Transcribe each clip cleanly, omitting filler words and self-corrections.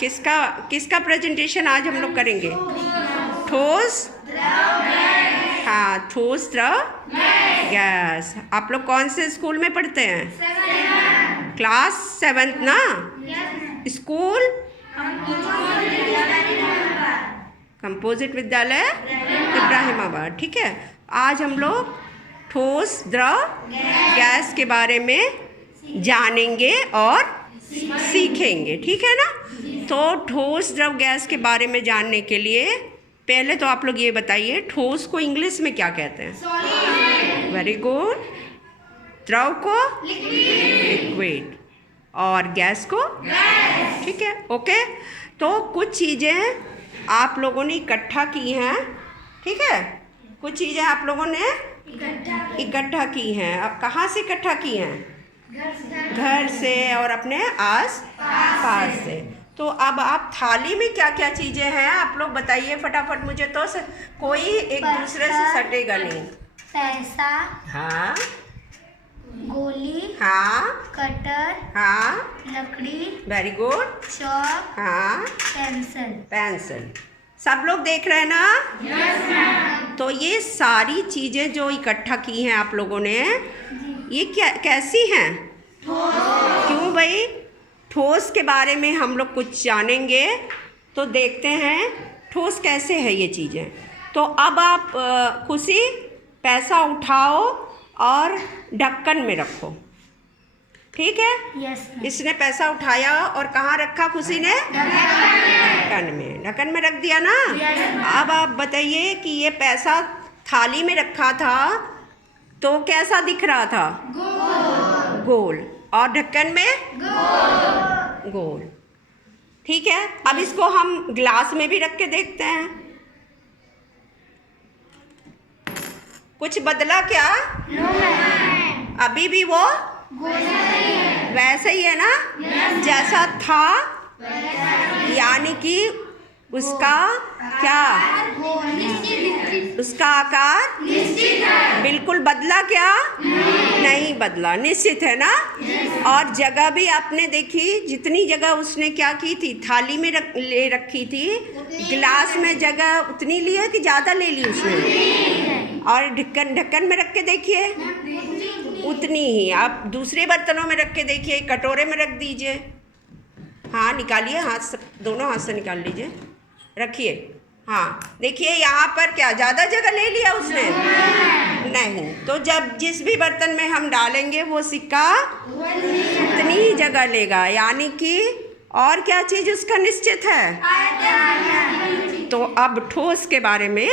किसका किसका प्रेजेंटेशन आज हम लोग करेंगे? ठोस, हाँ, ठोस द्रव गैस। आप लोग कौन से स्कूल में पढ़ते हैं? क्लास 7 ना? स्कूल कंपोजिट विद्यालय इब्राहिमाबाद। ठीक है, आज हम लोग ठोस द्रव गैस के बारे में जानेंगे और सीखेंगे। ठीक है ना? तो ठोस द्रव गैस के बारे में जानने के लिए पहले तो आप लोग ये बताइए, ठोस को इंग्लिश में क्या कहते हैं? Very good. द्रव को लिक्विड और गैस को गैस। ठीक है, ओके। तो कुछ चीज़ें आप लोगों ने इकट्ठा की हैं। ठीक है, कुछ चीज़ें आप लोगों ने इकट्ठा की हैं। अब कहाँ से इकट्ठा की हैं? घर से और अपने आस पास से। तो अब आप थाली में क्या क्या चीज़ें हैं आप लोग बताइए फटाफट मुझे। तो कोई एक दूसरे से सटेगा नहीं। पैसा, हाँ, गोली, हाँ, कटर, हाँ, लकड़ी, वेरी गुड, चॉक, हाँ, पेंसिल। सब लोग देख रहे हैं ना? yes, तो ये सारी चीज़ें जो इकट्ठा की हैं आप लोगों ने, ये क्या कैसी हैं? क्यों भाई? ठोस के बारे में हम लोग कुछ जानेंगे, तो देखते हैं ठोस कैसे है ये चीज़ें। तो अब आप खुशी पैसा उठाओ और ढक्कन में रखो। ठीक है? yes, इसने पैसा उठाया और कहाँ रखा खुशी ने? ढक्कन में। ढक्कन में रख दिया ना? yes, अब आप बताइए कि ये पैसा थाली में रखा था तो कैसा दिख रहा था? गोल। और ढक्कन में गोल। ठीक है, अब इसको हम ग्लास में भी रख के देखते हैं। कुछ बदला क्या? अभी भी वो वैसे ही है ना? जैसा था, यानी कि उसका क्या? उसका आकार बिल्कुल बदला क्या? नहीं बदला, निश्चित है ना? और जगह भी आपने देखी, जितनी जगह उसने क्या की थी, थाली में ले रखी थी, गिलास में जगह उतनी ली है कि ज़्यादा ले ली उसने? और ढक्कन में रख के देखिए, उतनी ही। आप दूसरे बर्तनों में रख के देखिए, कटोरे में रख दीजिए। हाँ, निकालिए, हाथ से, दोनों हाथ से निकाल लीजिए, रखिए। हाँ, देखिए यहाँ पर क्या ज़्यादा जगह ले लिया उसने? नहीं। तो जब जिस भी बर्तन में हम डालेंगे वो सिक्का उतनी ही जगह लेगा, यानी कि और क्या चीज़ उसका निश्चित है? तो अब ठोस के बारे में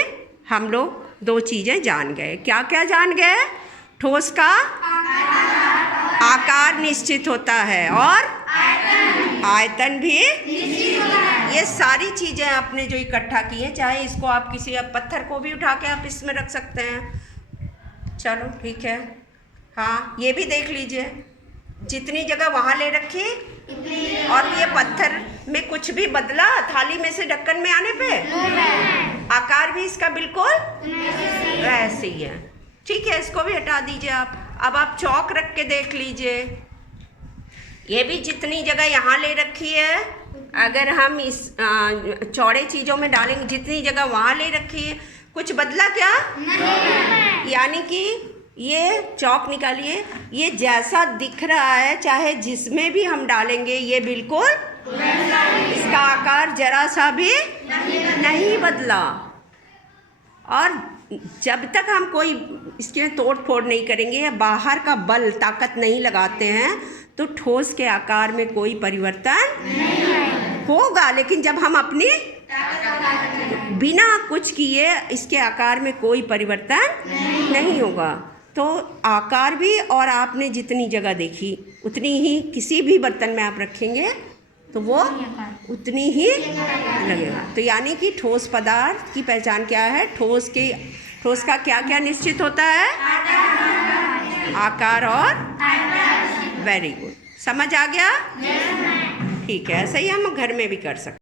हम लोग दो चीज़ें जान गए। क्या क्या जान गए? ठोस का आकार निश्चित होता है और आयतन भी। ये सारी चीज़ें आपने जो इकट्ठा की हैं, चाहे इसको आप किसी पत्थर को भी उठा के आप इसमें रख सकते हैं। चलो ठीक है। हाँ, ये भी देख लीजिए, जितनी जगह वहाँ ले रखी, और ये पत्थर में कुछ भी बदला थाली में से ढक्कन में आने पे? आकार भी इसका बिल्कुल वैसे ही है। ठीक है, इसको भी हटा दीजिए आप। अब आप चौक रख के देख लीजिए, ये भी जितनी जगह यहाँ ले रखी है, अगर हम इस चौड़े चीज़ों में डालेंगे, जितनी जगह वहाँ ले रखी है, कुछ बदला क्या? नहीं। यानी कि ये चौक निकालिए, ये जैसा दिख रहा है, चाहे जिसमें भी हम डालेंगे, ये बिल्कुल इसका आकार जरा सा भी नहीं बदला। और जब तक हम कोई इसके तोड़ फोड़ नहीं करेंगे या बाहर का बल ताकत नहीं लगाते हैं, तो ठोस के आकार में कोई परिवर्तन होगा। लेकिन जब हम अपनी बिना कुछ किए इसके आकार में कोई परिवर्तन नहीं होगा। तो आकार भी, और आपने जितनी जगह देखी उतनी ही किसी भी बर्तन में आप रखेंगे तो वो उतनी ही लगेगा। तो यानी कि ठोस पदार्थ की पहचान क्या है? ठोस का क्या क्या निश्चित होता है? आकार और वेरी गुड। समझ आ गया? ठीक है, ऐसा ही हम घर में भी कर सकते हैं।